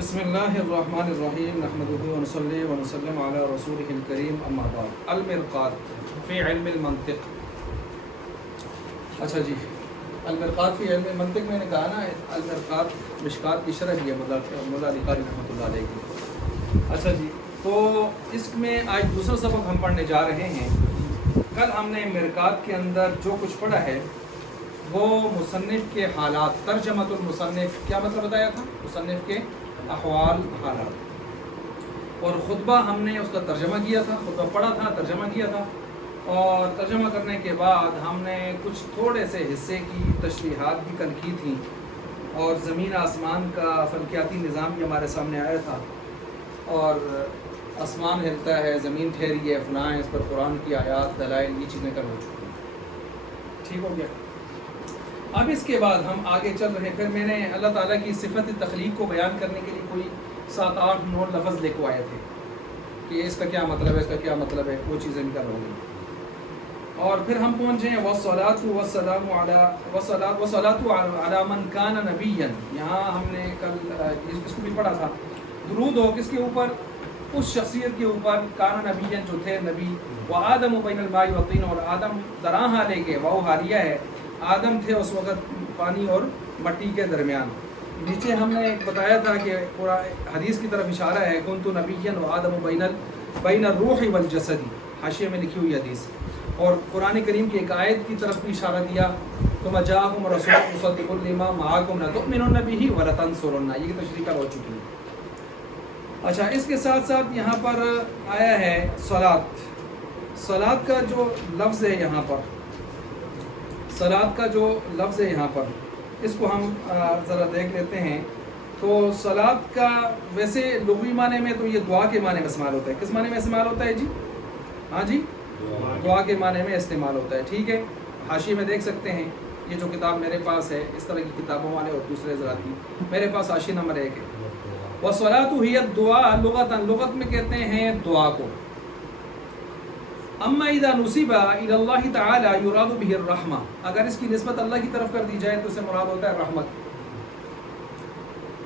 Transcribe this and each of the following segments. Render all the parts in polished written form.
بسم اللہ الرحمن الرحیم نحمدہ ونصلی ونسلم علی رسولہ الکریم اما بعد المرقات فی علم المنطق. اچھا جی، المرقات فی علم المنطق میں نے کہا نا، المرقات مشکات کی شرح ہے مولا علی قاری رحمۃ اللہ علیہ کی. اچھا جی، تو اس میں آج دوسرا سبق ہم پڑھنے جا رہے ہیں. کل ہم نے مرقات کے اندر جو کچھ پڑھا ہے وہ مصنف کے حالات، ترجمۃ المصنف کیا مطلب بتایا تھا، مصنف کے احوال، حالات، اور خطبہ ہم نے اس کا ترجمہ کیا تھا، خطبہ پڑھا تھا، ترجمہ کیا تھا، اور ترجمہ کرنے کے بعد ہم نے کچھ تھوڑے سے حصے کی تشریحات بھی کل کی تھیں، اور زمین آسمان کا فلکیاتی نظام بھی ہمارے سامنے آیا تھا، اور آسمان ہلتا ہے، زمین ٹھہری ہے، فلاں اس پر قرآن کی آیات، دلائل، یہ چیزیں کر ہو چکی ہیں. ٹھیک ہو گیا. اب اس کے بعد ہم آگے چل رہے ہیں. پھر میں نے اللہ تعالیٰ کی صفت تخلیق کو بیان کرنے کے لیے کوئی 7-8-9 لفظ لے کو آئے تھے کہ اس کا کیا مطلب ہے، اس کا کیا مطلب ہے، وہ چیزیں بھی کر رہے ہیں. اور پھر ہم پہنچے ہیں والصلاۃ والسلام علی من کان نبیا. یہاں ہم نے کل اس کو بھی پڑھا تھا، درود ہو کس کے اوپر، اس شخصیت کے اوپر کان نبیا جو تھے نبی. وآدم بین الماء والطین، اور آدم دراں لے کے، واؤ حالیہ ہے، آدم تھے اس وقت پانی اور مٹی کے درمیان. نیچے ہم نے بتایا تھا کہ پورا حدیث کی طرف اشارہ ہے، کنت نبیا وآدم بین الروح والجسد، حاشیے میں لکھی ہوئی حدیث. اور قرآن کریم کی ایک آیت کی طرف بھی اشارہ دیا، ثم جاءکم رسول مصدق لما معکم لتؤمنن بہ ولتنصرنہ. یہ تشریح کر ہو چکی ہے. اچھا، اس کے ساتھ ساتھ یہاں پر آیا ہے صلاۃ. صلاۃ کا جو لفظ ہے یہاں پر، صلاۃ کا جو لفظ ہے یہاں پر، اس کو ہم ذرا دیکھ لیتے ہیں. تو صلاۃ کا ویسے لغوی معنی میں تو یہ دعا کے معنی میں استعمال ہوتا ہے. کس معنی میں استعمال ہوتا ہے جی؟ ہاں جی، دعا کے معنی میں استعمال ہوتا ہے. ٹھیک ہے، حاشیے میں دیکھ سکتے ہیں. یہ جو کتاب میرے پاس ہے، اس طرح کی کتابوں والے اور دوسرے حضرات کی، میرے پاس حاشیہ نمبر 1 ہے. والصلاۃ ہی الدعاء لغتاً، لغت میں کہتے ہیں دعا کو. اما اذا نسب الى اللہ تعالی یراد به الرحمہ، اگر اس کی نسبت اللہ کی طرف کر دی جائے تو اسے مراد ہوتا ہے رحمت.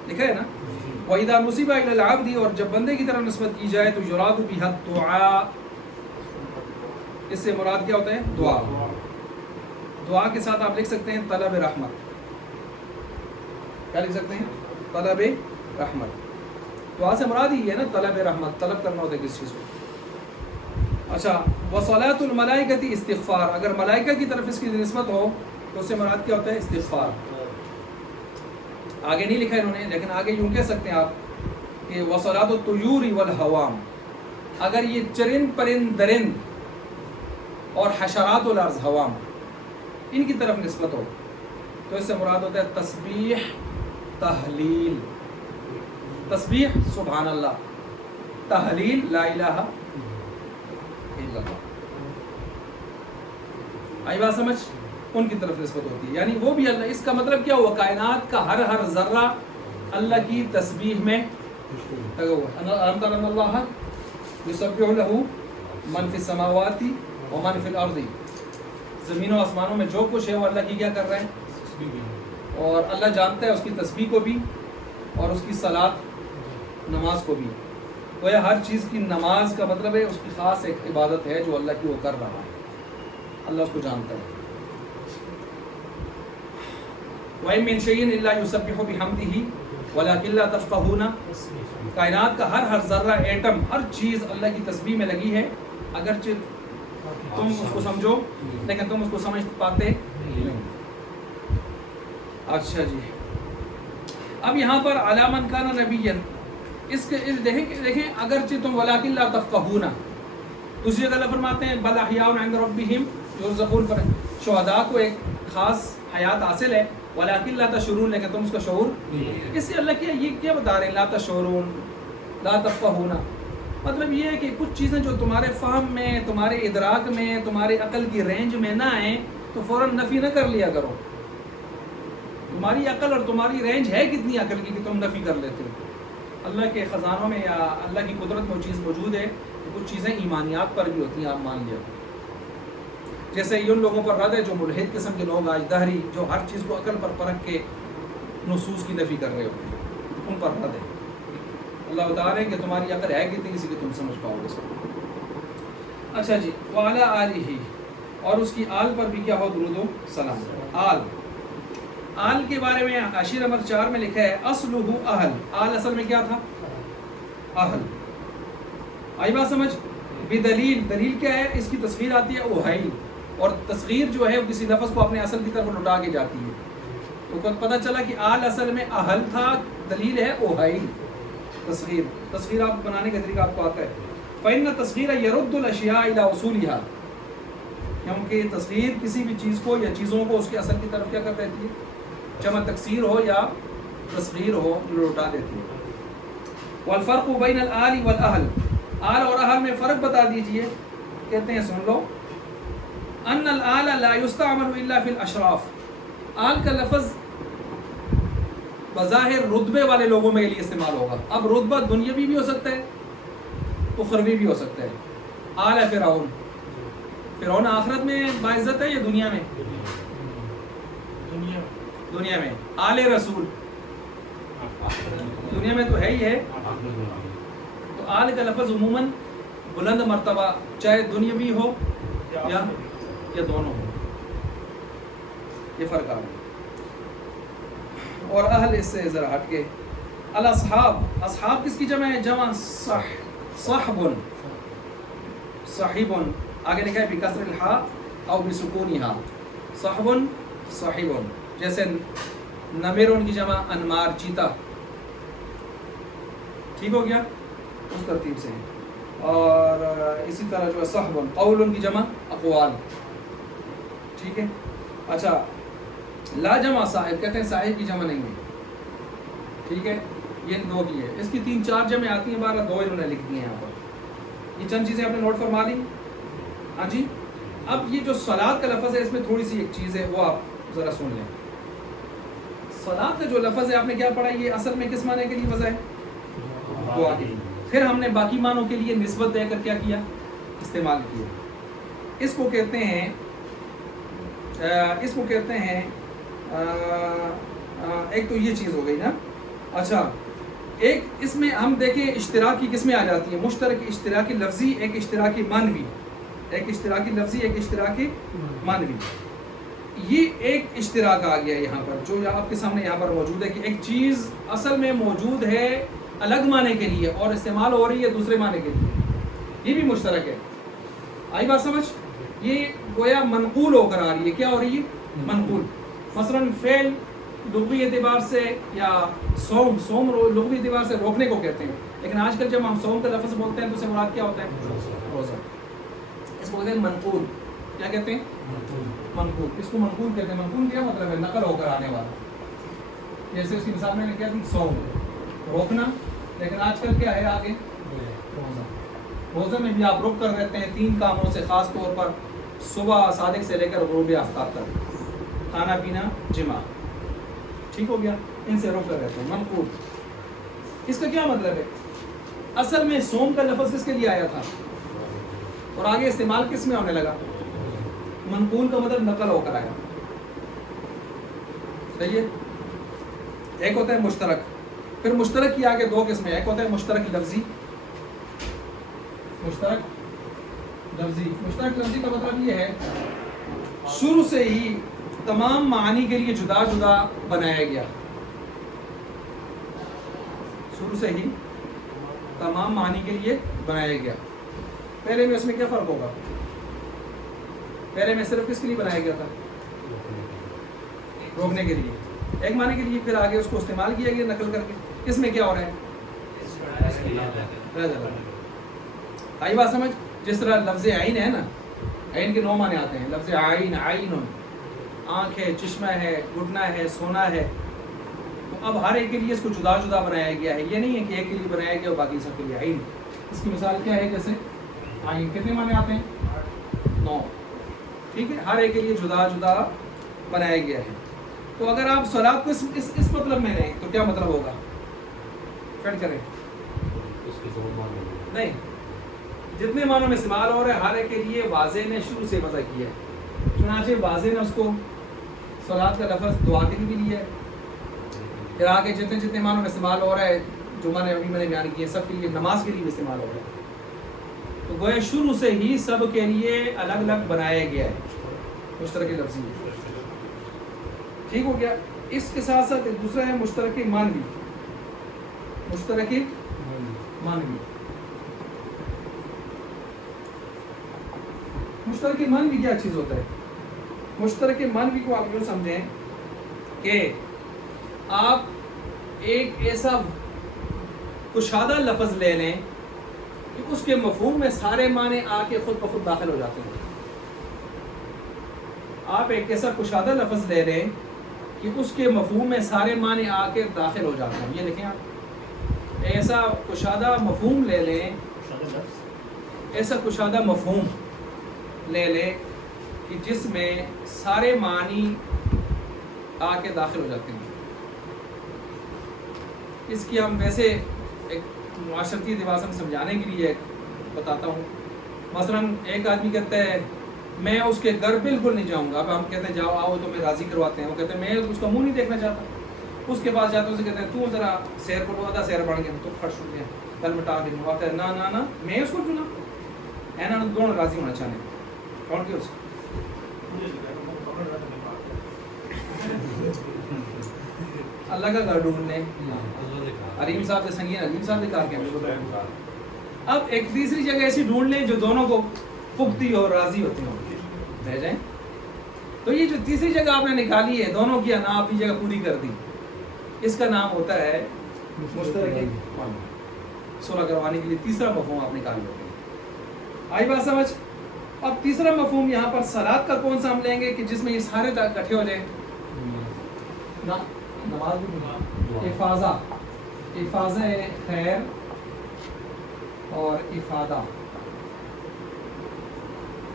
لکھا ہے نا. واذا نسب الى العبد، اور جب بندے کی طرف نسبت کی جائے تو یراد بها الدعاء، اس سے مراد کیا ہوتا ہے؟ دعا. دعا کے ساتھ آپ لکھ سکتے ہیں طلب رحمت. کیا لکھ سکتے ہیں؟ طلب رحمت. دعا سے مراد ہی ہے نا طلب رحمت، طلب کرنا ہوتا ہے کس چیز کو. اچھا، وصلاۃ الملائکۃ استغفار، اگر ملائکہ کی طرف اس کی نسبت ہو تو اس سے مراد کیا ہوتا ہے؟ استغفار. آگے نہیں لکھا انہوں نے، لیکن آگے یوں کہہ سکتے ہیں آپ کہ وصلاۃ الطیور والحوام، اگر یہ چرند پرند درند اور حشرات الارض، حوام، ان کی طرف نسبت ہو تو اس سے مراد ہوتا ہے تسبیح، تحلیل. تسبیح سبحان اللہ، تحلیل لا الہ الا اللہ. آئی بات سمجھ؟ ان کی طرف نسبت ہوتی ہے، یعنی وہ بھی اللہ. اس کا مطلب کیا ہوا؟ کائنات کا ہر ذرہ اللہ کی تسبیح میں لگا ہوا. الم تر ان اللہ یسبح له من فی السماوات ومن فی الارض، زمینوں آسمانوں میں جو کچھ ہے وہ اللہ کی کیا کر رہے ہیں، اور اللہ جانتا ہے اس کی تسبیح کو بھی اور اس کی صلاۃ، نماز کو بھی. گویا ہر چیز کی نماز کا مطلب ہے اس کی خاص ایک عبادت ہے جو اللہ کی وہ کر رہا ہے، اللہ اس کو جانتا ہے. وَإِن مِّن شَيْءٍ إِلَّا يُسَبِّحُ بِحَمْدِهِ وَلَٰكِن لَّا تَفْقَهُونَ. کائنات کا ہر ذرہ، ایٹم، ہر چیز اللہ کی تسبیح میں لگی ہے، اگرچہ تم اس کو سمجھو لیکن تم اس کو سمجھ پاتے نہیں. اچھا جی، اب یہاں پر علی من کان نبیا، اس کے دیکھیں اگرچہ تم ولیکن لا تفقہون، دوسری جگہ اللہ فرماتے ہیں بل احیاء عند ربہم یرزقون، پر شہداء کو ایک خاص حیات حاصل ہے، ولیکن لا تشعرون، لیکن تم اس کا شعور. اس سے اللہ یہ کیا بتا رہے ہیں؟ لا تشعرون، لا تفقہون، مطلب یہ ہے کہ کچھ چیزیں جو تمہارے فہم میں، تمہارے ادراک میں، تمہارے عقل کی رینج میں نہ آئیں تو فوراً نفی نہ کر لیا کرو. تمہاری عقل اور تمہاری رینج ہے کتنی عقل کی کہ تم نفی کر لیتے ہو؟ اللہ کے خزانوں میں یا اللہ کی قدرت میں وہ چیز موجود ہے کہ کچھ چیزیں ایمانیات پر بھی ہوتی ہیں، آپ مان لیا. جیسے ان لوگوں پر رد ہے جو ملحد قسم کے لوگ آج دہری، جو ہر چیز کو عقل پر پرکھ کے نصوص کی نفی کر رہے ہوتے ہیں، ان پر رد ہے. اللہ بتا رہے ہیں کہ تمہاری عقل ہے کتنی کسی کو تم سمجھ پاؤ گے. اچھا جی، وعلی آلہ، اور اس کی آل پر بھی کیا ہو درود و سلام. آل کے بارے میں حاشیہ نمبر 4 میں لکھا ہے اصلہ اہل. آل اصل میں کیا تھا؟ اہل. آئی بات سمجھ؟ بدلیل، دلیل کیا ہے؟ اس کی تصغیر آتی ہے اوہیل، اور تصغیر جو ہے وہ کسی لفظ کو اپنے اصل کی طرف لوٹا کے جاتی ہے. تو پتہ چلا کہ آل اصل میں اہل تھا، دلیل ہے اوہیل. تصغیر آپ بنانے کا طریقہ آپ کو آتا ہے. فإن التصغیر يرد الاشیاء الى اصولها، کیونکہ تصغیر کسی بھی چیز کو یا چیزوں کو اس کے اصل کی طرف کیا کر دیتی ہے؟ جمع تکسیر ہو یا تصغیر ہو، لوٹا دیتی ہے. والفرق بین الآل والاہل، آل اور اہل میں فرق بتا دیجئے. کہتے ہیں سن لو، ان الآل لا يستعمل الا في الاشراف. آل کا لفظ بظاہر رتبے والے لوگوں میں لیے استعمال ہوگا. اب رتبہ دنیاوی بھی ہو سکتا ہے، اخروی بھی ہو سکتا ہے. آل فرعون، فرعون آخرت میں باعزت ہے یا دنیا میں؟ دنیا میں. آل رسول دنیا میں تو ہے ہی ہے. تو آل کا لفظ عموماً بلند مرتبہ، چاہے دنیاوی ہو یا دونوں ہو. یہ فرق آ گیا. اور اہل اس سے ذرا ہٹ کے. الاصحاب، اصحاب کس کی جمع ہے؟ جمع صحب. صحیب آگے لکھا ہے بکسر الحاء او بسکونها. صحب صحیب. جیسے نمر کی جمع انمار، چیتا. ٹھیک ہو گیا اس ترتیب سے. اور اسی طرح جو ہے صحب قول کی جمع اقوال. ٹھیک ہے. اچھا، لا جمع صاحب، کہتے ہیں صاحب کی جمع نہیں ہے. ٹھیک ہے، یہ دو کی ہے. اس کی 3-4 جمع آتی ہیں، 2 انہوں نے لکھ دی ہیں یہاں پر. یہ چند چیزیں آپ نے نوٹ فرما لی. ہاں جی. اب یہ جو صلاۃ کا لفظ ہے اس میں تھوڑی سی ایک چیز ہے، وہ آپ ذرا سن لیں. صلاۃ کا جو لفظ ہے آپ نے کیا پڑھا؟ یہ اصل میں کس معنی کے لیے وضع ہے؟ دعا کے لیے. پھر ہم نے باقی معنوں کے لیے نسبت دے کر کیا کیا؟ استعمال کیا. اس کو کہتے ہیں ایک تو یہ چیز ہو گئی نا. اچھا، ایک اس میں ہم دیکھیں اشتراکی کس میں آ جاتی ہے؟ مشترک، اشتراکی لفظی، ایک اشتراکی معنوی. ایک اشتراکی لفظی، ایک اشتراکی معنوی. یہ ایک اشتراک آ گیا یہاں پر، جو آپ کے سامنے یہاں پر موجود ہے کہ ایک چیز اصل میں موجود ہے الگ معنی کے لیے اور استعمال ہو رہی ہے دوسرے معنی کے لیے. یہ بھی مشترک ہے. آئی بات سمجھ؟ یہ گویا منقول ہو کر آ رہی ہے. کیا ہو رہی ہے؟ منقول. مثلا فعل لغوی اعتبار سے یا صوم لغوی اعتبار سے روکنے کو کہتے ہیں، لیکن آج کل جب ہم صوم کا لفظ بولتے ہیں تو اس سے مراد کیا ہوتا ہے؟ روزہ. اس کو کہتے ہیں منقول. کیا کہتے ہیں؟ منقول. اس کو منقول کہتے ہیں. منقول کیا مطلب ہے؟ نقل ہو کر آنے والا. جیسے اس کی مثال میں نے کیا دی؟ صوم، روکنا. لیکن آج کل کیا ہے آگے؟ روزہ. روزے میں بھی آپ رک کر رہتے ہیں 3 کاموں سے، خاص طور پر صبح صادق سے لے کر غروب آفتاب تک، کھانا پینا، جماع. ٹھیک ہو گیا؟ ان سے رک کر رہتے ہیں. منقول. اس کا کیا مطلب ہے؟ اصل میں صوم کا لفظ کس کے لیے آیا تھا اور آگے استعمال کس میں ہونے لگا؟ منقول کا مطلب نقل ہو کر آیا. صحیح ہے. ایک ہوتا ہے مشترک. پھر مشترک کی آگے 2 قسمیں. ایک ہوتا ہے مشترک لفظی. مشترک لفظی کا مطلب یہ ہے شروع سے ہی تمام معانی کے لیے جدا جدا بنایا گیا. شروع سے ہی تمام معانی کے لیے بنایا گیا. پہلے میں اس میں کیا فرق ہوگا؟ پہلے میں صرف کس کے لیے بنایا گیا تھا؟ روکنے کے لیے. ایک معنی کے لیے، پھر آگے اس کو استعمال کیا گیا نقل کر کے. اس میں کیا ہو رہا ہے؟ آئی بات سمجھ؟ جس طرح لفظ عین ہے نا، عین کے 9 معنی آتے ہیں. لفظ عین، عین آنکھ ہے، چشمہ ہے، گھٹنا ہے، سونا ہے. تو اب ہر ایک کے لیے اس کو جدا جدا بنایا گیا ہے. یہ نہیں ہے کہ ایک کے لیے بنایا گیا اور باقی سب کے لیے عین. اس کی مثال کیا ہے؟ جیسے عین کتنے معنی آتے ہیں؟ 9. ٹھیک ہے. ہر ایک کے لیے جدا جدا بنایا گیا ہے. تو اگر آپ صلاۃ کو اس مطلب میں لیں تو کیا مطلب ہوگا؟ فیڈ کریں. نہیں، جتنے معنوں میں استعمال ہو رہا ہے ہر ایک کے لیے واضح نے شروع سے وضع کیا ہے. چنانچہ واضح نے اس کو صلاۃ کا لفظ دعا کے لیے بھی لیا ہے. پھر آگے جتنے معنوں میں استعمال ہو رہا ہے جو میں نے بیان کیے سب کے لیے نماز کے لیے استعمال ہو گیا. تو گویا شروع سے ہی سب کے لیے الگ الگ بنایا گیا ہے مشترک لفظی. ٹھیک ہو گیا. اس کے ساتھ ساتھ ایک دوسرا ہے مشترک مانوی. مشترک مانوی. مشترک مانوی کیا چیز ہوتا ہے؟ مشترک مانوی کو آپ یوں سمجھیں کہ آپ ایک ایسا کشادہ لفظ لے لیں کہ اس کے مفہوم میں سارے معنی آ کے خود بخود داخل ہو جاتے ہیں. آپ ایک ایسا کشادہ لفظ لے لیں کہ اس کے مفہوم میں سارے معنی آ کے داخل ہو جاتے ہیں. یہ دیکھیں آپ ایسا کشادہ مفہوم لے لیں, ایسا کشادہ مفہوم لے لیں کہ جس میں سارے معنی آ کے داخل ہو جاتے ہیں. اس کی ہم ویسے ایک معاشرتی اعتبار سے سمجھانے کے لیے بتاتا ہوں. مثلا ایک آدمی کہتا ہے میں اس کے گھر بالکل نہیں جاؤں گا. اب ہم کہتے ہیں جاؤ آؤ تو میں راضی کرواتے ہیں. وہ کہتے ہیں میں اس کا منہ نہیں دیکھنا چاہتا. اس کے پاس جاتے ہیں, اسے کہتے ہیں تو ذرا سیر کو آدھا سیر بڑھ گیا تو فرش ہو گیا کل مٹا کے کہتا ہے نا نا میں اس کو چنا ہے نا. دونوں راضی ہونا چاہتے ہیں. کون کے اس اللہ کا گھر ڈھونڈنے علیم صاحب سے سنگین علیم صاحب نے کہا کہ اب ایک تیسری جگہ ایسی ڈھونڈ لیں جو دونوں کو پختی اور راضی ہوتی ہوں رہ جائیں. تو یہ جو تیسری جگہ آپ نے نکالی ہے دونوں کی انا اپنی جگہ پوری کر دی, اس کا نام ہوتا ہے مشترک صلح کروانے کے لیے تیسرا مفہوم آپ نکال لیتے ہیں. آئی بات سمجھ؟ اب تیسرا مفہوم یہاں پر صلاۃ کا کون سا ہم لیں گے کہ جس میں یہ سارے اکٹھے ہو جائیں. نماز بھی افاظہ, افاظہ خیر اور افادہ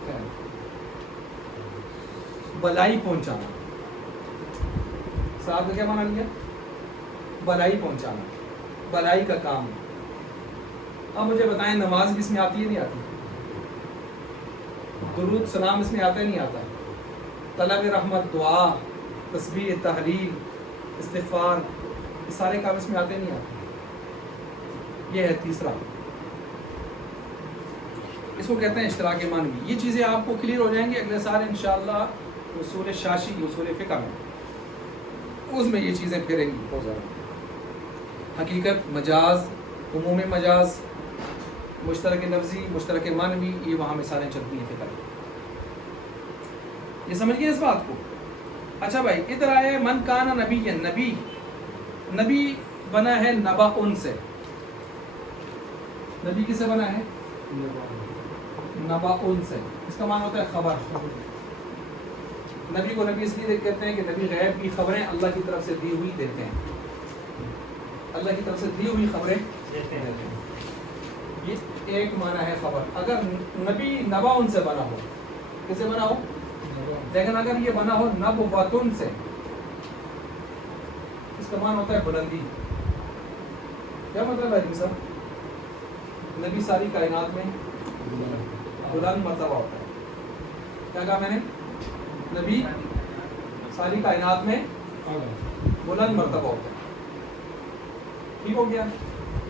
خیر, بلائی پہنچانا. صاحب کا کیا معنی لیا؟ بلائی پہنچانا, بلائی کا کام. اب مجھے بتائیں نماز بھی اس میں آتی ہے نہیں آتی؟ درود سلام اس میں آتا ہے نہیں آتا؟ طلب رحمت, دعا, تسبیح, تحلیل, استغفار, یہ سارے کام اس میں آتے نہیں آتے؟ یہ ہے تیسرا, اس کو کہتے ہیں اشتراک مانوی. یہ چیزیں آپ کو کلیئر ہو جائیں گی اگلے سال انشاءاللہ اصول شاشی, اصول فقہ میں, اس میں یہ چیزیں پھریں گی بہت زیادہ. حقیقت, مجاز, عموم مجاز, مشترک لفظی, مشترک مانوی, یہ وہاں مثالیں چلتی ہیں فقہ. یہ سمجھ گئے اس بات کو؟ اچھا بھائی ادھر آئے من کانا نبی, نبی نبی بنا ہے نبا ان سے. نبی کس سے بنا ہے؟ نبا ان سے. اس کا معنی ہوتا ہے خبر. نبی کو نبی اس لیے کہتے ہیں کہ نبی غیب کی خبریں اللہ کی طرف سے دی ہوئی دیتے ہیں. اللہ کی طرف سے دی ہوئی خبریں دیتے ہیں. یہ ایک معنی ہے خبر. اگر نبی نبا ان سے بنا ہو, کس سے بنا ہو؟ لیکن اگر یہ بنا ہو نبوتن سے, اس کا معنی ہوتا ہے بلندی. کیا مطلب ہے صاحب؟ نبی ساری کائنات میں بلند مرتبہ ہوتا ہے. کیا کہا میں نے؟ نبی ساری کائنات میں بلند مرتبہ ہوتا ہے. ٹھیک ہو گیا؟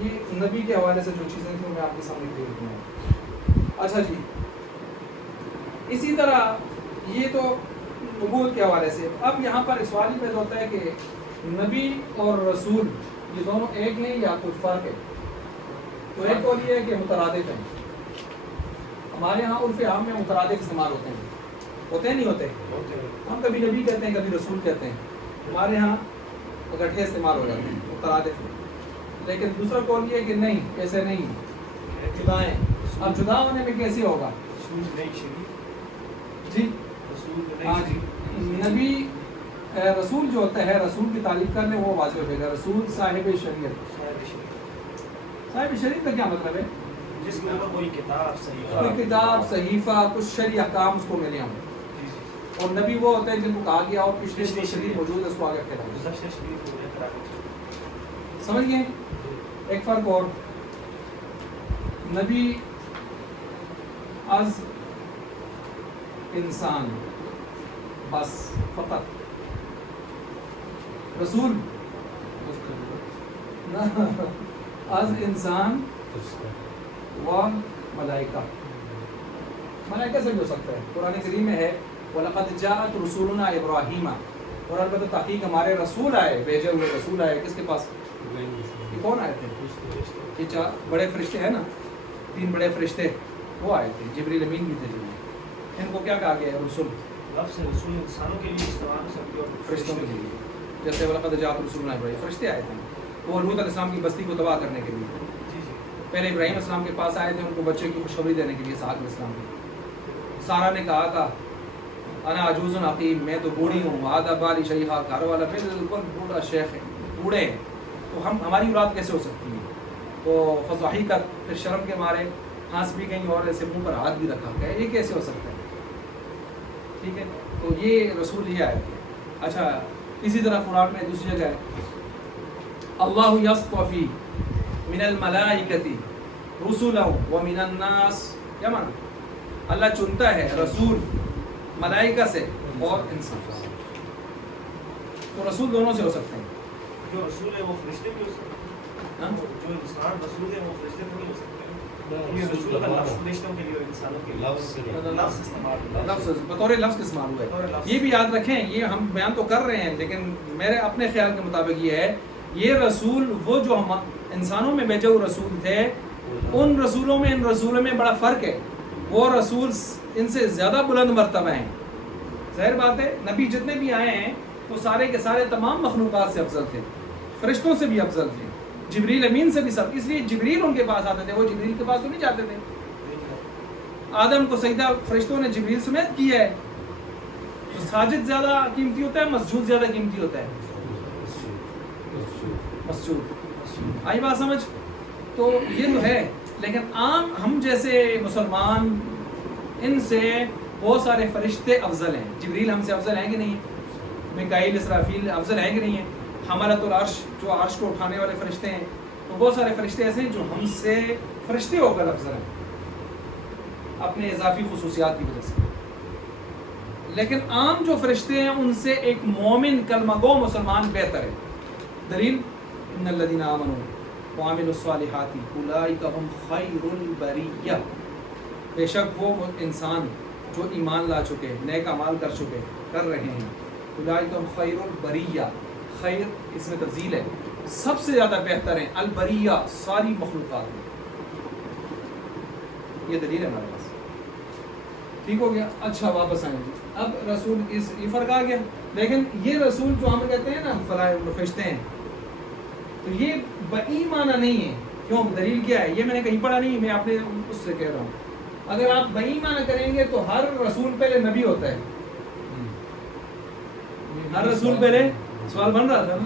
یہ نبی کے حوالے سے جو چیزیں تھیں میں آپ کے سامنے کلیئر کروں. اچھا جی, اسی طرح یہ تو نبوت کے حوالے سے. اب یہاں پر سوال ہی پیدا ہوتا ہے کہ نبی اور رسول یہ دونوں ایک نہیں یا کچھ فرق ہے؟ تو ایک اور یہ ہے کہ مترادف ہیں. ہمارے ہاں عرف عام میں مترادف استعمال ہوتے ہیں, ہوتے ہیں نہیں ہوتے؟ ہم کبھی نبی کہتے ہیں کبھی رسول کہتے ہیں. ہمارے ہاں اکٹھے استعمال ہو جاتے ہیں مترادف. لیکن دوسرا قول یہ ہے کہ نہیں, ایسے نہیں, جدا ہیں. اب جدا ہونے میں کیسے ہوگا؟ جی ہاں جی, نبی رسول جو ہوتا ہے, رسول کی تعریف کرنے وہ واضح ہو گا. رسول صاحب شریعت. صاحب شریعت کا کیا مطلب ہے؟ جس میں کوئی کتاب صحیفہ کچھ شرعی احکام اس کو ملے ہوں. اور نبی وہ ہوتے ہیں جن کو کہا گیا اور پچھلے شریف موجود ہے اس کو آگے پھیلا. سمجھ گئے؟ ایک فرق اور, نبی از انسان بس فقط, رسول از انسان و ملائکہ. ملائکہ سے بھی ہو سکتا ہے. قرآن کریم میں ہے وَلَقَدْ جَاءَتْ رُسُولُنَا إِبْرَاهِيمَ, اور البتہ تحقیق ہمارے رسول آئے, بھیجے ہوئے رسول آئے کس کے پاس؟ یہ کون آئے تھے؟ یہ 4 بڑے فرشتے ہیں نا, 3 بڑے فرشتے وہ آئے تھے, جبریل امین بھی تھے. ان کو کیا کہا گیا ہے؟ رسول. لفظ رسول انسانوں کے لیے استعمال ہو سکتے اور فرشتوں کے لیے, جیسے وَلَقَدْ جَاءَتْ رُسُولُنَا إِبْرَاهِيمَ, فرشتے آئے تھے وہ لوط علیہ السلام کی بستی کو تباہ کرنے کے لیے. پہلے ابراہیم علیہ السلام کے پاس آئے تھے ان کو بچے کی خوشخبری دینے کے لیے, اسحاق علیہ السلام کی. سارہ نے کہا تھا انا عجوز عقیم, میں تو بوڑھی ہوں, وعدہ بالی شیخہ, گھر والا بالکل بوڑھا شیخ ہے, بوڑھے ہیں, تو ہماری اولاد کیسے ہو سکتی ہے؟ تو فضحکت, پھر شرم کے مارے ہنس بھی گئیں اور ایسے منہ پر ہاتھ بھی رکھا کہ یہ کیسے ہو سکتا ہے. ٹھیک ہے, تو یہ رسول یہ آئے تھے. اچھا, اسی طرح قرآن میں دوسری جگہ ہے اللہ یصطفی من الملائکۃ رسلا ومن الناس, کیا معنی؟ اللہ چنتا ہے رسول ملائکہ سے اور انسان سے. تو رسول دونوں سے ہو سکتے ہیں. جو رسول ہے وہ فرشتے بھی ہو سکتے ہیں, جو انسان رسول ہے وہ فرشتے بھی ہو سکتے ہیں. یہ رسول کا لفظ فرشتوں کے لیے اور انسانوں کے لیے لفظ استعمال, لفظ بطور لفظ استعمال ہوا ہے. یہ بھی یاد رکھیں, یہ ہم بیان تو کر رہے ہیں لیکن میرے اپنے خیال کے مطابق یہ ہے, یہ رسول وہ جو ہم انسانوں میں بھیجے ہوئے رسول تھے, ان رسولوں میں ان رسولوں میں بڑا فرق ہے. وہ رسول ان سے زیادہ بلند مرتبہ ہیں. ظاہر بات ہے نبی جتنے بھی آئے ہیں وہ سارے کے سارے تمام مخلوقات سے افضل تھے, فرشتوں سے بھی افضل تھے, جبریل امین سے بھی سب. اس لیے جبریل ان کے پاس آتے تھے, وہ جبریل کے پاس تو نہیں جاتے تھے. آدم کو سجدہ فرشتوں نے جبریل سمیت کیا ہے. تو ساجد زیادہ قیمتی ہوتا ہے, مسجود زیادہ قیمتی ہوتا ہے؟ مسجود. آئی بات سمجھ؟ تو یہ تو ہے, لیکن عام ہم جیسے مسلمان ان سے بہت سارے فرشتے افضل ہیں. جبریل ہم سے افضل ہیں کہ نہیں؟ میکائیل اسرافیل افضل ہیں کہ نہیں ہیں؟ حملۃ العرش جو عرش کو اٹھانے والے فرشتے ہیں, تو بہت سارے فرشتے ایسے ہیں جو ہم سے فرشتے ہو کر افضل ہیں اپنے اضافی خصوصیات کی وجہ سے. لیکن عام جو فرشتے ہیں ان سے ایک مومن کلمہ گو مسلمان بہتر ہے. دلیل ان الذین آمنوا وعملوا الصالحات اولئک هم خیر البریہ, بے شک وہ انسان جو ایمان لا چکے, نیک اعمال کر چکے, کر رہے ہیں, اولئک هم خیر البریہ, خیر اس میں تفضیل ہے, سب سے زیادہ بہتر ہیں, البریہ ساری مخلوقات میں. یہ دلیل ہے ہمارے پاس. ٹھیک ہو گیا. اچھا واپس آئیں گے. اب رسول اس یہ فرق آ گیا. لیکن یہ رسول جو ہم کہتے ہیں نا فلاح فرشتے ہیں, تو یہ بئی معنی نہیں ہے. کیوں؟ دلیل کیا ہے؟ یہ میں نے کہیں پڑھا نہیں, میں اپنے اس سے کہہ رہا ہوں. اگر آپ بئی معنی کریں گے تو ہر رسول پہلے نبی ہوتا ہے. ہر رسول پہلے, سوال بن رہا تھا نا,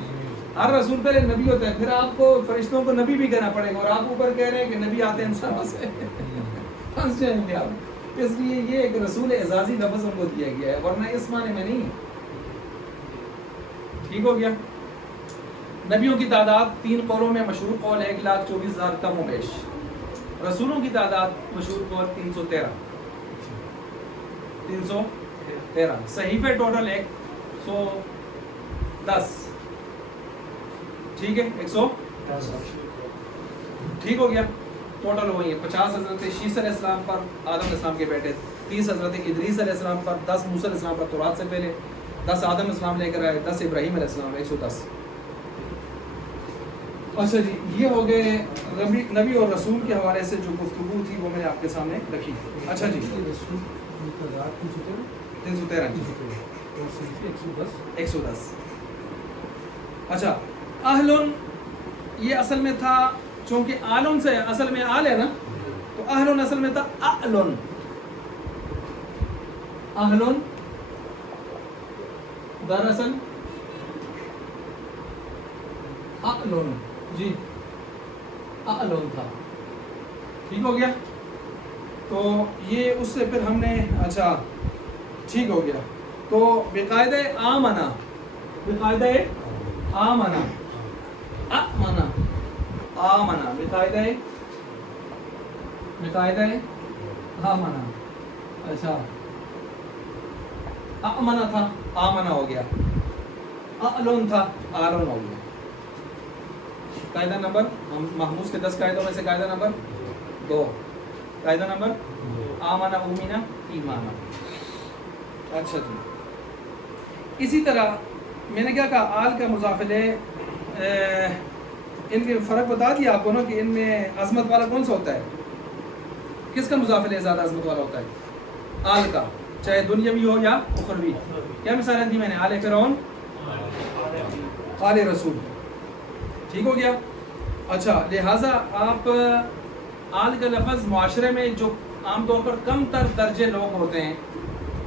ہر رسول پہلے نبی ہوتا ہے. پھر آپ کو فرشتوں کو نبی بھی کہنا پڑے گا, اور آپ اوپر کہہ رہے ہیں کہ نبی آتے ہیں انسانوں سے, پھنس جائیں گے آپ. اس لیے یہ ایک رسول اعزازی لفظ ان کو دیا گیا ہے, ورنہ اس معنی میں نہیں. ٹھیک ہو گیا. نبیوں کی تعداد 3 قولوں میں مشہور قول ہے 1,24,000 کم و بیش. رسولوں کی تعداد مشہور قول 313. صحیفے ٹوٹل 110. ٹھیک ہے, 110. ٹھیک ہو گیا. ٹوٹل وہی ہے 50 حضرت شیس علیہ السلام پر, آدم علیہ السلام کے بیٹے, 30 حضرت ادریس علیہ السلام پر, 10 موسیٰ علیہ السلام پر تورات سے پہلے, 10 آدم علیہ السلام لے کر آئے, 10 ابراہیم علیہ السلام, 110. اچھا جی, یہ ہو گئے نبی اور رسول کے حوالے سے جو گفتگو تھی وہ میں نے آپ کے سامنے رکھی. اچھا جی, 313 110. اچھا, اہلن یہ اصل میں تھا, چونکہ آلن سے اصل میں آل ہے نا, تو اہلن اصل میں تھا اعلن. اہلن دراصل اعلن, جی اعلن تھا. ٹھیک ہو گیا. تو یہ اس سے پھر ہم نے, اچھا ٹھیک ہو گیا. تو بقاعدہ آمنا, بقاعدہ آمنا, آمنا, آمنا, بقاعدہ آمنا. اچھا, آمنا تھا, آمنا ہو گیا. اعلن تھا, آلن ہو گیا. قاعدہ نمبر محموس کے 10 قاعدوں میں سے قاعدہ نمبر 2. قاعدہ نمبر آمنا اومینا ایمانا. اچھا جی, اسی طرح میں نے کیا کہا, آل کا مضاف الیہ, ان کے فرق بتا دیا آپ کو نا کہ ان میں عظمت والا کون سا ہوتا ہے, کس کا مضاف الیہ زیادہ عظمت والا ہوتا ہے؟ آل کا, چاہے دنیاوی ہو یا اخروی. کیا مثالیں دی میں نے؟ آل فرعون, آل رسول. ٹھیک ہو گیا. اچھا, لہٰذا آپ آل کا لفظ معاشرے میں جو عام طور پر کم تر درجے لوگ ہوتے ہیں,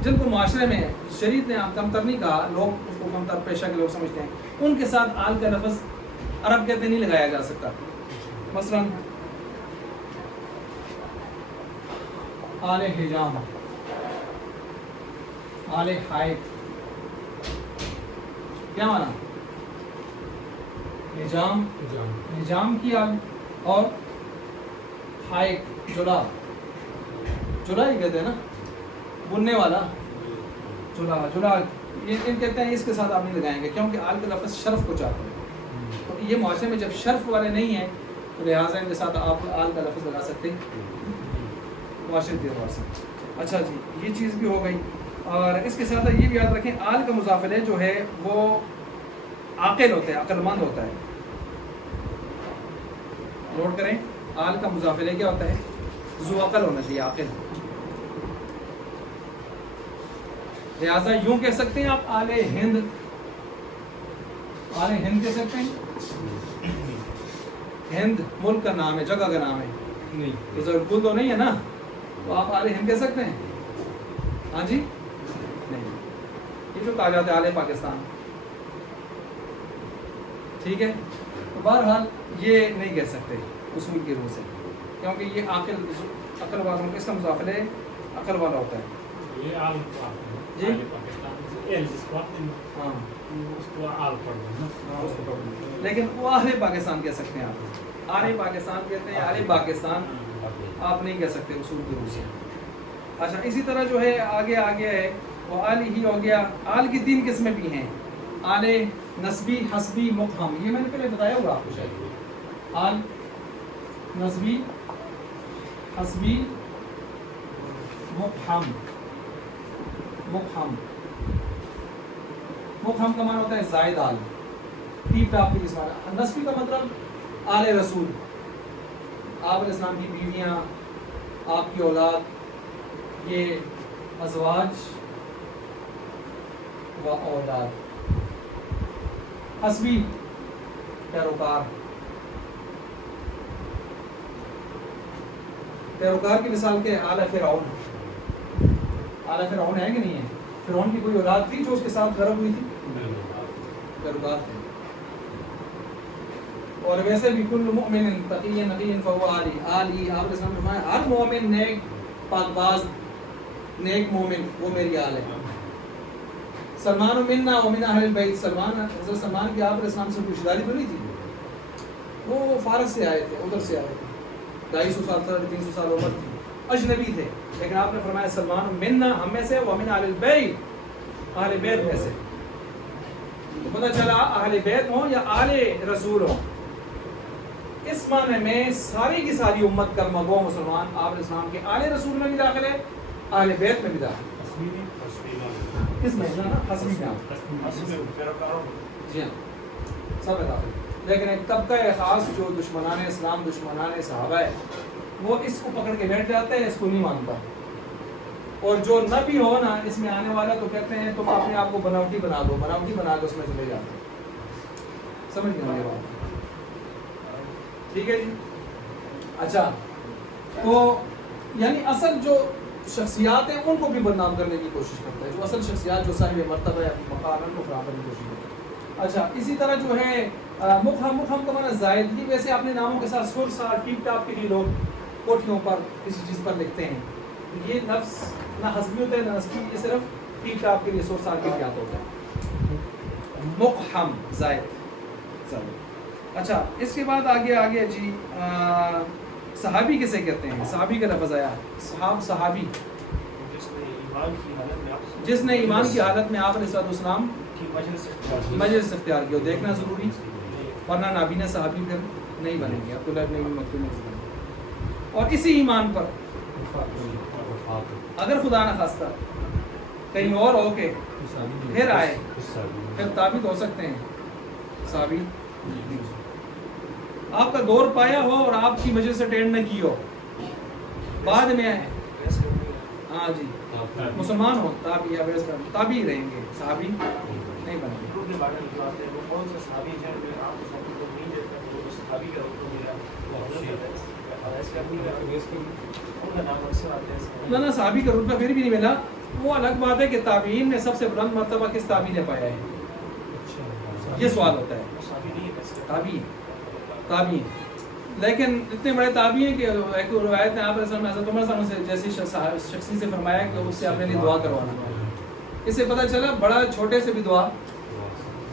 جن کو معاشرے میں شریعت نے کم تر نہیں کہا, لوگ اس کو کم تر پیشہ کے لوگ سمجھتے ہیں, ان کے ساتھ آل کا لفظ عرب کہتے نہیں لگایا جا سکتا. مثلا آل حجام, آل حائط, کیا مانا؟ حجام, حجام کی آل, اور حائط جلا, جلا ہی کہتے ہیں نا, بننے والا, جلا جلا ان کہتے ہیں. اس کے ساتھ آپ نہیں لگائیں گے کیونکہ آل کا لفظ شرف کو چاہتے ہیں. تو یہ معاشرے میں جب شرف والے نہیں ہیں تو لہٰذا ان کے ساتھ آپ آل کا لفظ لگا سکتے ہیں معاشرے کے اعتبار سے. اچھا جی, یہ چیز بھی ہو گئی. اور اس کے ساتھ یہ بھی یاد رکھیں, آل کا مضاف الیہ جو ہے وہ عاقل ہوتا ہے, عقل مند ہوتا ہے. نوٹ کریں, آل کا مضاف الیہ کیا ہوتا ہے؟ ذو عقل ہونا چاہیے, عاقل. لہٰذا یوں کہہ سکتے ہیں آپ آل ہند, آل ہند کہہ سکتے ہیں. ہند ملک کا نام ہے, جگہ کا نام ہے, بزرگ تو نہیں ہے نا, تو آپ آل ہند کہہ سکتے ہیں؟ ہاں جی, نہیں. یہ جو کہا جاتا ہے آل پاکستان, ٹھیک ہے. تو بہرحال یہ نہیں کہہ سکتے اصول کی روح سے, کیونکہ یہ عقل والوں کے, اس کا مضاف الیہ عقل والا ہوتا ہے. جی ہاں, لیکن وہ اہل پاکستان کہہ سکتے ہیں آپ, آل پاکستان کہتے ہیں, آل پاکستان آپ نہیں کہہ سکتے اصول کی روح سے. اچھا, اسی طرح جو ہے آگے ہے وہ آل ہی ہو گیا. آل کی 3 قسمیں بھی ہیں, آل نسبی, حسبی, مفہم. یہ میں نے پہلے بتایا ہوگا آپ کو شاید. آل نسبی, حسبی, مفہم. مفہم کا معنی ہوتا ہے زائد آل, ٹیپ ٹاپ کی قسم. نسبی کا مطلب آل رسول, آپ علیہ السلام کی بیویاں, آپ کی اولاد, یہ ازواج و اولاد. حسبی پیروکار, پیروکار کی مثال کے آل فرعون. آل فرعون ہے کہ نہیں ہے؟ فرعون کی کوئی اولاد تھی جو اس کے ساتھ غرق ہوئی تھی؟ پیروکار تھے. اور ویسے بھی کل مؤمن تقی نقی فهو علی. علی آپ نے فرمایا ہر مومن نیک, پاک باز, نیک مومن, وہ میری آل ہے. سلمان منا ومن اہل البیت. حضرت سلمان کی آپ علیہ السلام سے رشتہ داری تو نہیں تھی, وہ فارس سے آئے تھے, ادھر سے آئے تھے, 250 سال 300 سال عمر تھی, اجنبی تھے. لیکن آپ نے فرمایا سلمان منا, ہم میں سے, ومن اہل البیت, اہل بیت میں سے. تو پتہ چلا اہل بیت ہوں یا آل رسول ہوں, اس معنی میں ساری کی ساری امت کا مغو مسلمان آپ علیہ السلام کے آل رسول میں بھی داخل ہے, آل بیت میں بھی داخل ہے. کس میں نا حسبی کا, جی ہاں, سب میں داخل. لیکن ایک طبقہ خاص جو دشمنان اسلام, دشمنان صحابہ ہے, وہ اس کو پکڑ کے بیٹھ جاتے ہیں, اس کو نہیں مانتا. اور جو نہ بھی ہو نا اس میں آنے والا, تو کہتے ہیں تم اپنے آپ کو بناوٹی بنا دو, بناوٹی بنا کے اس میں چلے جاتے ہیں. سمجھ گئے میری بات؟ ٹھیک ہے جی. اچھا, تو یعنی اصل جو شخصیات ہیں ان کو بھی بدنام کرنے کی کوشش کرتا ہے, جو اصل شخصیات جو صاحب مرتبہ ہے, مقام, ان کو خراب کرنے کی کوشش کرتا ہے. اچھا, اسی طرح جو ہے مفہم کا معنی زائد. یہ ویسے اپنے ناموں کے ساتھ سر سا ٹیپ ٹاپ کے لیے لوگ کوٹھیوں پر کسی چیز پر لکھتے ہیں. یہ لفظ نہ حسبی ہوتا ہے نہ نسبی, یہ صرف ٹیپ ٹاپ کے لیے سر سا کے لیے آتا ہوتا ہے. مفہم زائد. اچھا, اس کے بعد آگے جی صحابی کسے کہتے ہیں؟ صحابی کا لفظ آیا, صحابی جس نے ایمان کی حالت میں آپ علیہ السلام مجلس اختیار کیا. دیکھنا ضروری, ورنہ نابینا صحابی پھر نہیں بنیں گے. عبداللہ ابن ابی مکتوم نہیں بنیں گے. اور اسی ایمان پر اگر خدا نہ خواستہ کہیں اور ہو کے پھر آئے پھر ثابت ہو سکتے ہیں صحابی. آپ کا دور پایا ہو اور آپ کی وجہ سے اٹینڈ نہ کی ہو, بعد میں ہاں جی مسلمان ہو تابعی رہیں گے, صحابی نہیں بنیں گے. نہ صحابی کا رتبہ پھر بھی نہیں ملا. وہ الگ بات ہے کہ تابعین میں سب سے بلند مرتبہ کس تابعی نے پایا ہے, یہ سوال ہوتا ہے. تابعین لیکن اتنے بڑے تابعی ہیں کہ ایک روایت میں آپ حضرت عمر صلی اللہ علیہ وسلم جیسی شخصی سے فرمایا کہ اس سے اپنے لیے دعا کروانا. اس سے پتہ چلا بڑا چھوٹے سے بھی دعا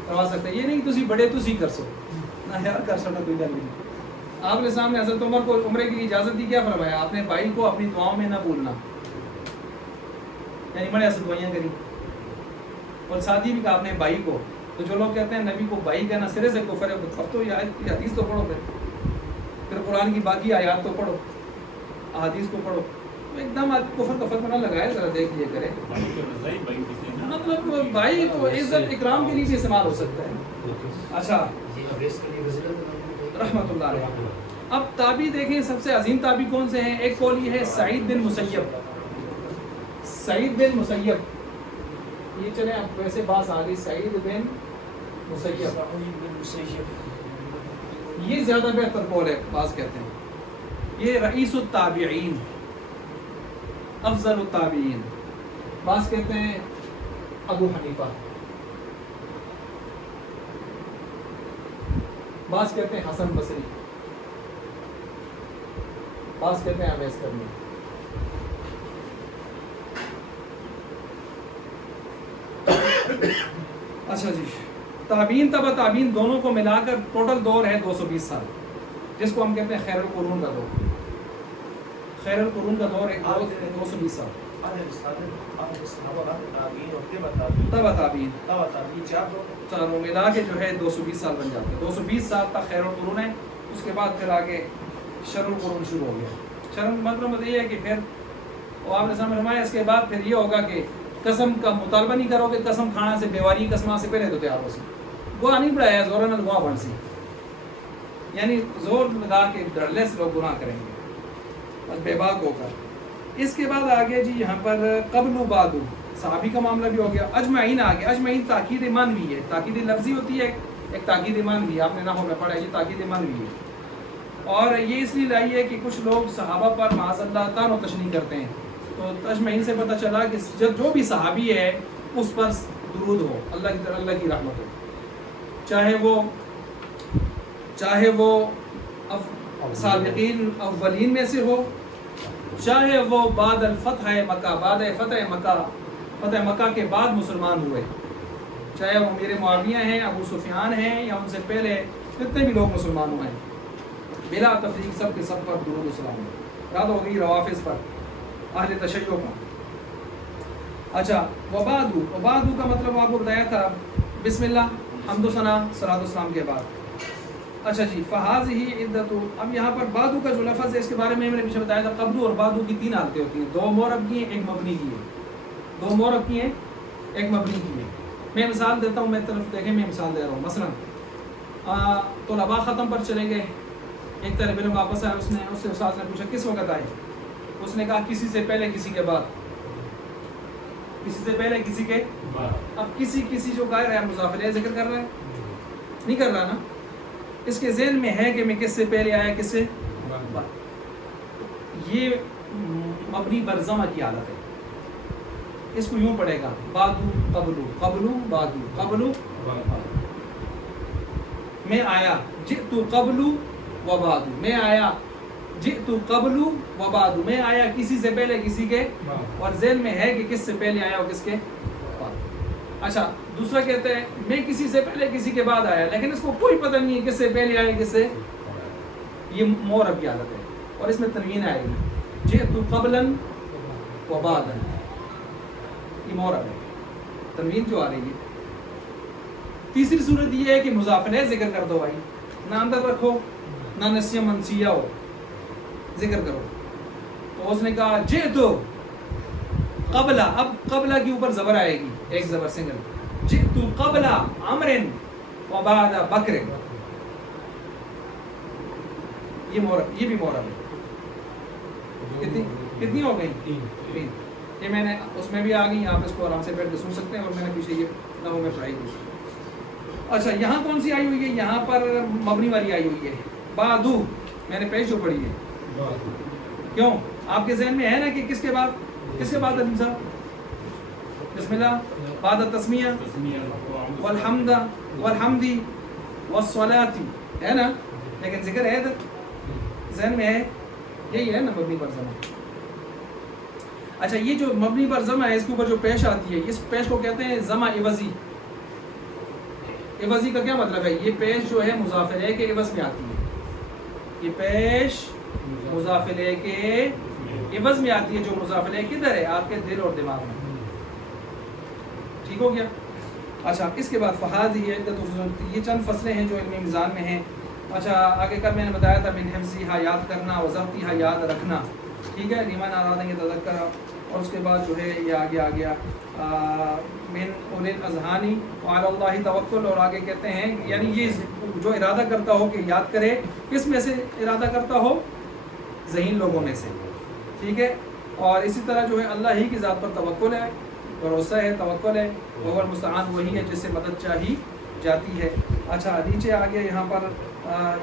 کروا سکتے ہیں. یہ نہیں کہ تسی بڑے تسی کر سو نہ یار کر سکتا کوئی گل نہیں. آپ علیہ السلام نے حضرت عمر کو عمرے کی اجازت دی, کیا فرمایا؟ اپنے بھائی کو اپنی دعاؤں میں نہ بھولنا, یعنی بڑے ایسے دعائیاں کری. اور ساتھ ہی بھی کہا اپنے بھائی کو. تو جو لوگ کہتے ہیں نبی کو بھائی کہنا سرے سے کفر ہے, پڑھ تو یہ حدیث تو پڑھو, پھر قرآن کی باقی آیات تو پڑھو, احادیث کو پڑھو. ایک دم کفر کا فتویٰ نہ لگائے, ذرا دیکھ لیے کرے. مطلب بھائی کو عزت اکرام کے لیے بھی استعمال ہو سکتا ہے. اچھا رحمۃ اللہ علیہ. اب تابعی دیکھیں سب سے عظیم تابعی کون سے ہیں. ایک قول یہ ہے سعید بن مسیب. سعید بن مسیب یہ چلیں اب ویسے بات آ گئی. سعید بن مسیب یہ زیادہ بہتر قول ہے. بعض کہتے ہیں یہ رئیس التابعین, افضل التابعین. بعض کہتے ہیں ابو حنیفہ, بعض کہتے ہیں حسن بصری, بعض کہتے ہیں اویس کرنی. اچھا جی, تابعین تبع تابعین دونوں کو ملا کر ٹوٹل دور ہے 220 سال, جس کو ہم کہتے ہیں خیر القرون کا دور. خیر القرون کا دور ہے 220 سال. تبع تابعین چاروں ملا کے جو ہے 220 سال بن جاتے ہیں. 220 سال تک خیر القرون ہے. اس کے بعد پھر آگے شر القرون شروع ہو گیا. شر مطلب یہ ہے کہ پھر آپ نے فرمایا اس کے بعد پھر یہ ہوگا کہ قسم کا مطالبہ نہیں کرو کہ قسم کھانا سے بیواری قسمہ سے پہلے تو تیار ہو سی. گواہ نہیں بڑھایا زور نہ گواہ بن سی, یعنی زور لگا کے ڈرلے سے لوگ گناہ کریں گے بس بے باک ہو کر. اس کے بعد آگے جی یہاں پر قبل و بعد صحابی کا معاملہ بھی ہو گیا. اجمعین آگے. اجمعین تاکید معنوی ہے, تاکید لفظی ہوتی ہے, ایک تاکید معنوی آپ نے نحو میں پڑھا ہے, یہ تاکید معنوی ہے. اور یہ اس لیے لائی ہے کہ کچھ لوگ صحابہ پر معاذ اللہ طعن و تشنیع کرتے ہیں. تو اجمعین سے پتہ چلا کہ جو بھی صحابی ہے اس پر درود ہو, اللہ کی رحمت ہو, چاہے وہ سابقین اولین میں سے ہو, چاہے وہ بعد الفتح مکہ, بعد فتح مکہ کے بعد مسلمان ہوئے, چاہے وہ امیر معاویہ ہیں, ابو سفیان ہیں, یا ان سے پہلے جتنے بھی لوگ مسلمان ہوئے ہیں, بلا تفریق سب کے سب پر درود و سلام. رد ہو گئی روافظ پر, اہل تشیع پر. اچھا وبعدو کا مطلب آپ کو بتایا تھا بسم اللہ, حمد و ثنا, صلاۃ و سلام کے بعد. اچھا جی فہذہ عدت. اب یہاں پر بعدو کا جو لفظ ہے اس کے بارے میں نے پیچھے بتایا تھا. قبلو اور بعدو کی 3 حالتیں ہوتی ہیں, 2 معرب کی ہیں, ایک مبنی کی ہے. 2 معرب کی ہیں, ایک مبنی کی ہے. میں مثال دیتا ہوں, میں طرف دیکھیں, میں مثال دے رہا ہوں. مثلا طلباء ختم پر چلے گئے, ایک طالب علم واپس آیا, اس سے استاد نے پوچھا کس وقت آئے؟ اس نے کہا کسی سے پہلے کسی کے بعد, کسی سے پہلے کسی کے بعد. اب کسی جو غائر ہے مضاف الیہ ذکر کر رہا ہے, نہیں کر رہا نا, اس کے ذہن میں ہے کہ میں کس سے پہلے آیا کس سے بعد. یہ مبنی بر ضمہ کی حالت ہے. اس کو یوں پڑھے گا بعدو قبلو, قبلو بعدو, قبلو میں آیا, جئت قبلو و بعدو, میں آیا جئت قبلو و بعدو, میں آیا کسی سے پہلے کسی کے, اور ذہن میں ہے کہ کس سے پہلے آیا اور کس کے بعد. اچھا دوسرا کہتے ہیں میں کسی سے پہلے کسی کے بعد آیا, لیکن اس کو کوئی پتہ نہیں ہے کس سے پہلے آیا کس سے. یہ معرب کی حالت ہے, اور اس میں تنوین آئے گی, جئت قبلا و بعدا, یہ معرب ہے, تنوین جو آ رہی ہے. تیسری صورت یہ ہے کہ مضاف الیہ ذکر کر دو بھائی, نہ اندر رکھو نہ نسیہ منسیہ ہو، ذکر کرو. تو اس نے کہا جئتو قبلہ، اب قبلہ کے اوپر زبر آئے گی، ایک زبر سنگل، جئتو قبلہ عمر و بعد بکر. یہ بھی مورب ہے. کتنی ہو گئی؟ 3. یہ میں نے اس میں بھی آ گئی، آپ اس کو آرام سے بیٹھ کے سن سکتے ہیں، اور میں نے پیچھے یہ نحو میں پڑھائی کی. اچھا یہاں کون سی آئی ہوئی ہے؟ یہاں پر مبنی والی آئی ہوئی ہے، بعدو میں نے پیش جو پڑھی ہے. کیوں؟ آپ کے ذہن میں ہے نا کہ کس کے بعد عظیم صاحب؟ بسم اللہ بعد التسمیہ والحمد والحمدی والصلاتی، ہے نا؟ لیکن ذکر ہے ذہن میں ہے، یہی ہے نا مبنی پر ضمہ. اچھا یہ جو مبنی پر ضمہ ہے اس کے اوپر جو پیش آتی ہے، اس پیش کو کہتے ہیں ضمہ عوضی. عوضی کا کیا مطلب ہے؟ یہ پیش جو ہے مضاف الیہ کے عوض میں آتی ہے. یہ پیش مضاف الیہ کے عوض میں آتی ہے، جو مضاف الیہ کدھر ہے؟ آپ کے دل اور دماغ میں. ٹھیک ہو گیا؟ اچھا اس کے بعد فہذہ عدۃ، یہ چند فصلیں ہیں جو علم میزان میں ہیں. اچھا آگے کل میں نے بتایا تھا من حفظھا یاد کرنا، وضبطھا یاد رکھنا. ٹھیک ہے، لمن اراد ان یتذکر. اور اس کے بعد جو ہے یہ آگے آ گیا من اول الاذہان وعلی اللہ توکل. اور آگے کہتے ہیں یعنی یہ جو ارادہ کرتا ہو کہ یاد کرے، کس میں سے ارادہ کرتا ہو؟ ذہین لوگوں میں سے. ٹھیک ہے، اور اسی طرح جو ہے اللہ ہی کی ذات پر توکل ہے، بھروسہ ہے، توکل ہے. وہ المستعان وہی ہے جس سے مدد چاہی جاتی ہے. اچھا نیچے آ گیا یہاں پر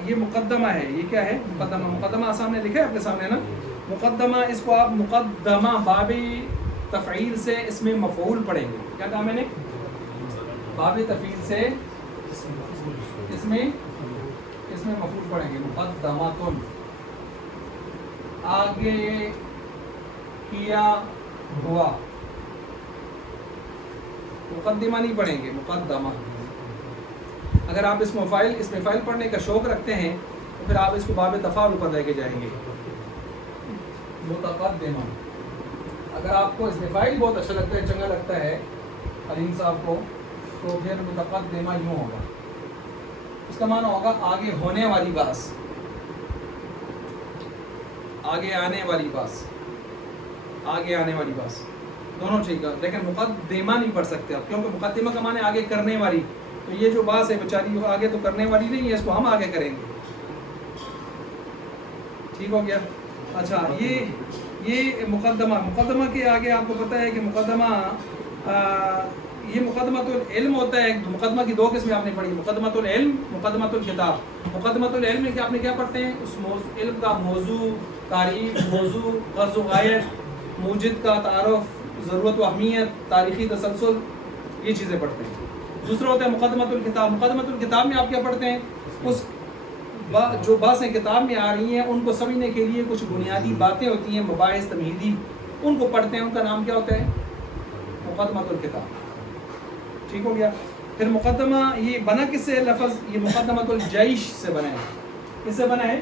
یہ مقدمہ ہے. یہ کیا ہے؟ مقدمہ سامنے لکھا ہے آپ کے سامنے نا. مقدمہ اس کو آپ مقدمہ باب تفعیل سے اس میں مفعول پڑھیں گے. کیا کہا میں نے؟ باب تفعیل سے اس میں مفعول پڑھیں گے. مقدمۃ، آگے کیا ہوا. مقدمہ نہیں پڑھیں گے، مقدمہ. اگر آپ اس میں فاعل پڑھنے کا شوق رکھتے ہیں تو پھر آپ اس کو باب تفاعل پر لے کے جائیں گے. متقدمہ. اگر آپ کو اس میں فاعل بہت اچھا لگتا ہے، چنگا لگتا ہے علیم صاحب کو، تو پھر متقدمہ یوں ہوگا. اس کا معنی ہوگا آگے ہونے والی بات، آگے آنے والی بات، آگے آنے والی بات، دونوں ٹھیک ہے. لیکن مقدمہ نہیں پڑھ سکتے آپ، کیونکہ مقدمہ کا معنی آگے کرنے والی. تو یہ جو بات ہے بیچاری آگے تو کرنے والی نہیں ہے، اس کو ہم آگے کریں گے. ٹھیک ہو گیا؟ اچھا یہ مقدمہ کے آگے آپ کو پتہ ہے کہ مقدمہ یہ مقدمۃ العلم ہوتا ہے. مقدمہ کی 2 قسمیں آپ نے پڑھی، مقدمۃ العلم، مقدمۃ الکتاب. مقدمۃ العلم میں آپ نے کیا پڑھتے ہیں؟ اس علم کا موضوع، تعریف، موضوع، غرض و غایت، موجد کا تعارف، ضرورت و اہمیت، تاریخی تسلسل، یہ چیزیں پڑھتے ہیں. دوسرا ہوتا ہے مقدمۃ الکتاب. مقدمۃ الکتاب میں آپ کیا پڑھتے ہیں؟ اس جو باتیں کتاب میں آ رہی ہیں ان کو سمجھنے کے لیے کچھ بنیادی باتیں ہوتی ہیں، مباحث تمہیدی، ان کو پڑھتے ہیں. ان کا نام کیا ہوتا ہے؟ مقدمۃ الکتاب. ٹھیک ہو گیا؟ پھر مقدمہ یہ بنا کس سے لفظ؟ یہ مقدمۃ الجیش سے بنا ہے. کس سے بنا ہے؟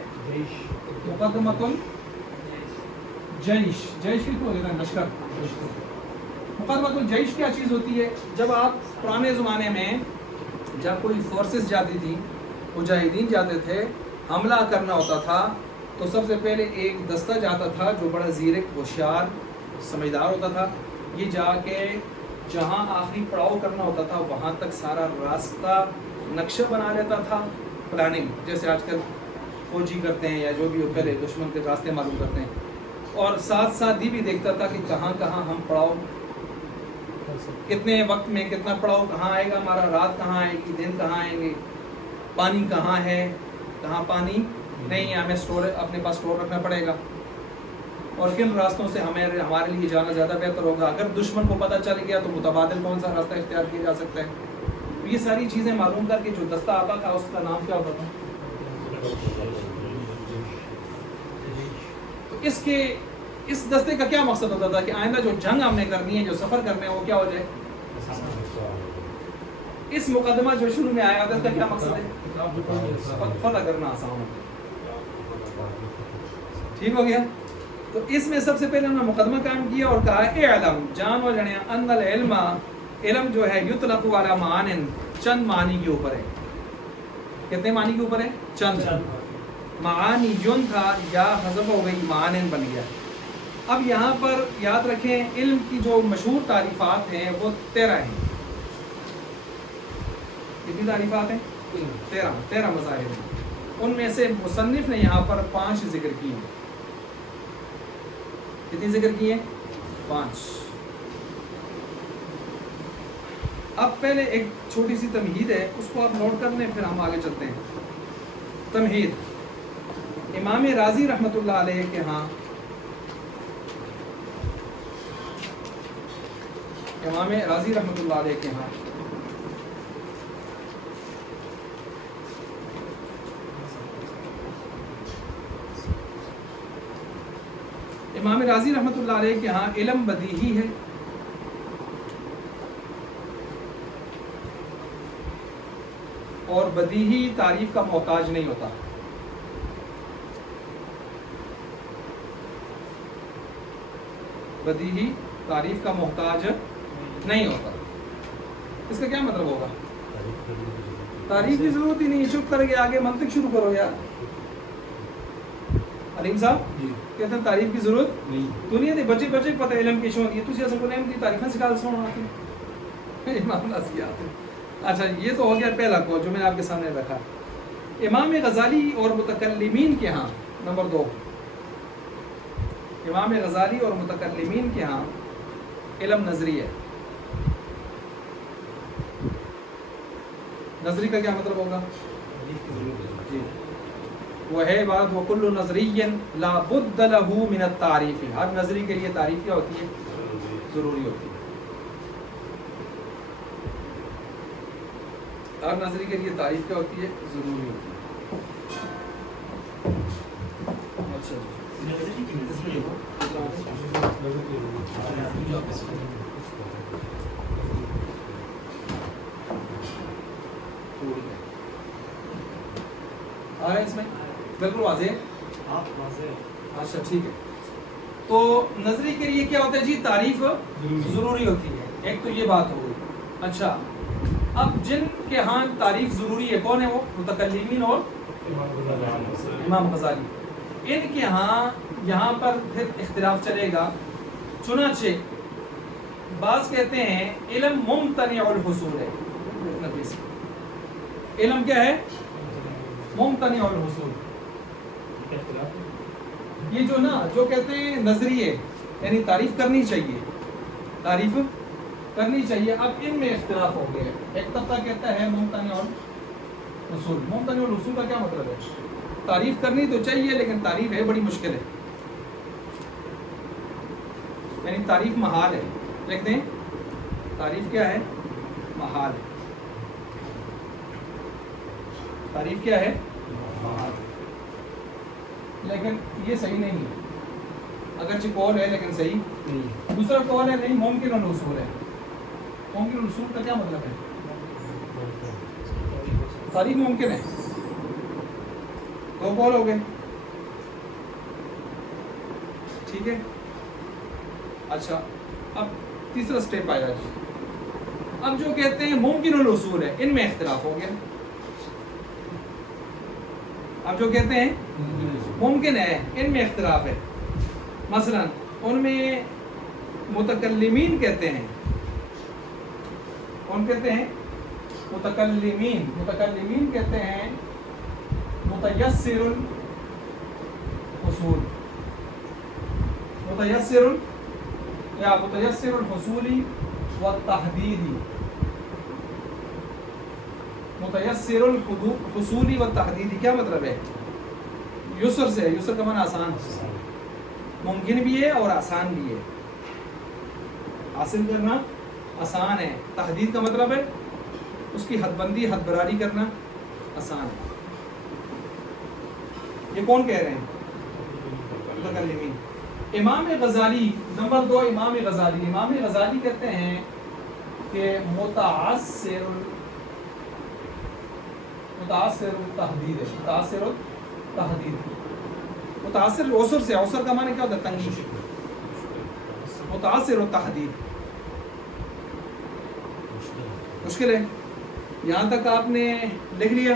مقدمۃ الجیش. جیش کس کو کہتے ہیں؟ لشکر. مقدمۃ الجیش کیا چیز ہوتی ہے؟ جب آپ پرانے زمانے میں جب کوئی فورسز جاتی تھی، مجاہدین جاتے تھے، حملہ کرنا ہوتا تھا، تو سب سے پہلے ایک دستہ جاتا تھا جو بڑا زیرک، ہوشیار، سمجھدار ہوتا تھا. یہ جا کے جہاں آخری پڑاؤ کرنا ہوتا تھا وہاں تک سارا راستہ نقشہ بنا لیتا تھا، پلاننگ، جیسے آج کل فوجی کرتے ہیں یا جو بھی پہلے دشمن کے راستے معلوم کرتے ہیں. اور ساتھ ساتھ یہ بھی دیکھتا تھا کہ کہاں کہاں ہم پڑاؤ، کتنے وقت میں کتنا پڑاؤ کہاں آئے گا ہمارا، رات کہاں آئے گی، دن کہاں آئیں گے، پانی کہاں ہے، کہاں پانی نہیں ہے، ہمیں اپنے پاس اسٹور رکھنا پڑے گا، اور کن راستوں سے ہمارے لیے جانا زیادہ بہتر ہوگا. اگر دشمن کو پتہ چل گیا تو متبادل کون سا راستہ اختیار کیا جا سکتا ہے. یہ ساری چیزیں معلوم کر کے جو دستہ آتا تھا اس کا نام کیا ہوتا تھا؟ تو اس دستے کا کیا مقصد ہوتا تھا کہ آئندہ جو جنگ ہم نے کرنی ہے، جو سفر کرنے ہیں، وہ کیا ہو جائے؟ اس مقدمہ جو شروع میں آیا تھا اس کا کیا مقصد ہے؟ فتح کرنا آسان ہو. ٹھیک ہو گیا؟ تو اس میں سب سے پہلے انہوں نے مقدمہ قائم کیا اور کہا اعلم، جان و جانے، ان العلم، علم جو ہے یطلق علی معان، چند معنی کے اوپر ہے. کتنے معنی کے اوپر ہے؟ چند. معانیون تھا یا حذف ہو گئی معانن بن گیا. اب یہاں پر یاد رکھیں علم کی جو مشہور تعریفات ہیں وہ 13 ہیں. کتنی تعریفات ہیں؟ 13 مذاہب ہیں. ان میں سے مصنف نے یہاں پر 5 ذکر کی ہیں. کتنی ذکر کی ہیں؟ 5. اب پہلے ایک چھوٹی سی تمہید ہے, اس کو آپ نوٹ کر لیں پھر ہم آگے چلتے ہیں. تمہید. امام رازی رحمۃ اللہ علیہ کے ہاں امام رازی رحمۃ اللہ علیہ کے ہاں امام رازی رحمۃ اللہ علیہ کے ہاں علم بدیہی ہے اور بدیہی تعریف کا محتاج نہیں ہوتا. بدیہی تعریف کا محتاج نہیں ہوتا. اس کا کیا مطلب ہوگا؟ تعریف کی ضرورت ہی نہیں. چپ کر کے آگے منطق شروع کرو یار. علیم صاحب کہتے ہیں تعریف کی ضرورت نہیں. دنیا دے بچے پتہ علم کی شون یہ تسی اصل کو علم کی تعریفیں سکھا سنو آتی امام نصیحت. اچھا یہ تو ہو گیا پہلا قول جو میں نے آپ کے سامنے رکھا. امام غزالی اور متکلمین کے ہاں نمبر 2 امام غزالی اور متکلمین کے ہاں علم نظری ہے. نظری کا کیا مطلب ہوگا؟ جی وہ ہے عبارت وکل نظری لا بد له من التعریف. ہر نظری کے لیے تعریف کیا ہوتی ہے؟ ضروری ہوتی ہے. ہر نظری کے لیے تعریف کیا ہوتی ہے؟ ضروری ہوتی ہے. اچھا آ رہا ہے اس میں بالکل واضح. اچھا ٹھیک ہے. تو نظری کے لیے کیا ہوتا ہے جی؟ تعریف ضروری ہوتی ہے. ایک تو یہ بات ہو گئی. اچھا اب جن کے ہاں تعریف ضروری ہے کون ہے وہ؟ متکلمین اور امام غزالی. ان کے ہاں یہاں پر پھر اختلاف چلے گا. چنانچہ بعض کہتے ہیں علم ممتنع الحصول ہے. علم کیا ہے؟ ممتنع الحصول. یہ جو نا جو کہتے ہیں نظری ہے یعنی تعریف کرنی چاہیے اب ان میں اختلاف ہو گیا. ایک طبقہ کہتا ہے ممتنع الحصول. ممتنع الحصول کا کیا مطلب ہے؟ تعریف کرنی تو چاہیے لیکن تعریف ہے بڑی مشکل ہے. یعنی تعریف محال ہے. لکھ دیں تعریف کیا ہے؟ محال ہے. تعریف کیا ہے؟ محال. لیکن یہ صحیح نہیں ہے. اگرچہ قول ہے لیکن صحیح نہیں. دوسرا قول ہے نہیں ممکن الحصول ہے. ممکن الحصول کا کیا مطلب ہے؟ تعریف ممکن ہے. 2 قول ہو گئے. ٹھیک ہے. اچھا اب تیسرا سٹیپ آیا جی. اب جو کہتے ہیں ممکن الحصول ہے ان میں اختلاف ہو گیا. اب جو کہتے ہیں ممکن ہے ان میں اختلاف ہے. مثلا ان میں متکلمین کہتے ہیں متکلمین کہتے ہیں متیسر الحصول. متیسر الحصولی والتحدیدی. متیسر الحصولی والتحدیدی کیا مطلب ہے؟ یسر سے. یسر کا معنی آسان. ممکن بھی ہے اور آسان بھی ہے. حاصل کرنا آسان ہے. تحدید کا مطلب ہے اس کی حد بندی حد براری کرنا آسان ہے. یہ کون کہہ رہے ہیں؟ متکلمین. امام غزالی نمبر 2 امام غزالی کہتے ہیں کہ متعثر التحدید ہے. متعثر اوسر سے. اوسر کا معنی کیا ہوتا ہے؟ تنگی. متعثر التحدید مشکل ہے. یہاں تک آپ نے لکھ لیا.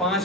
5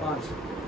5।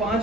5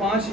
5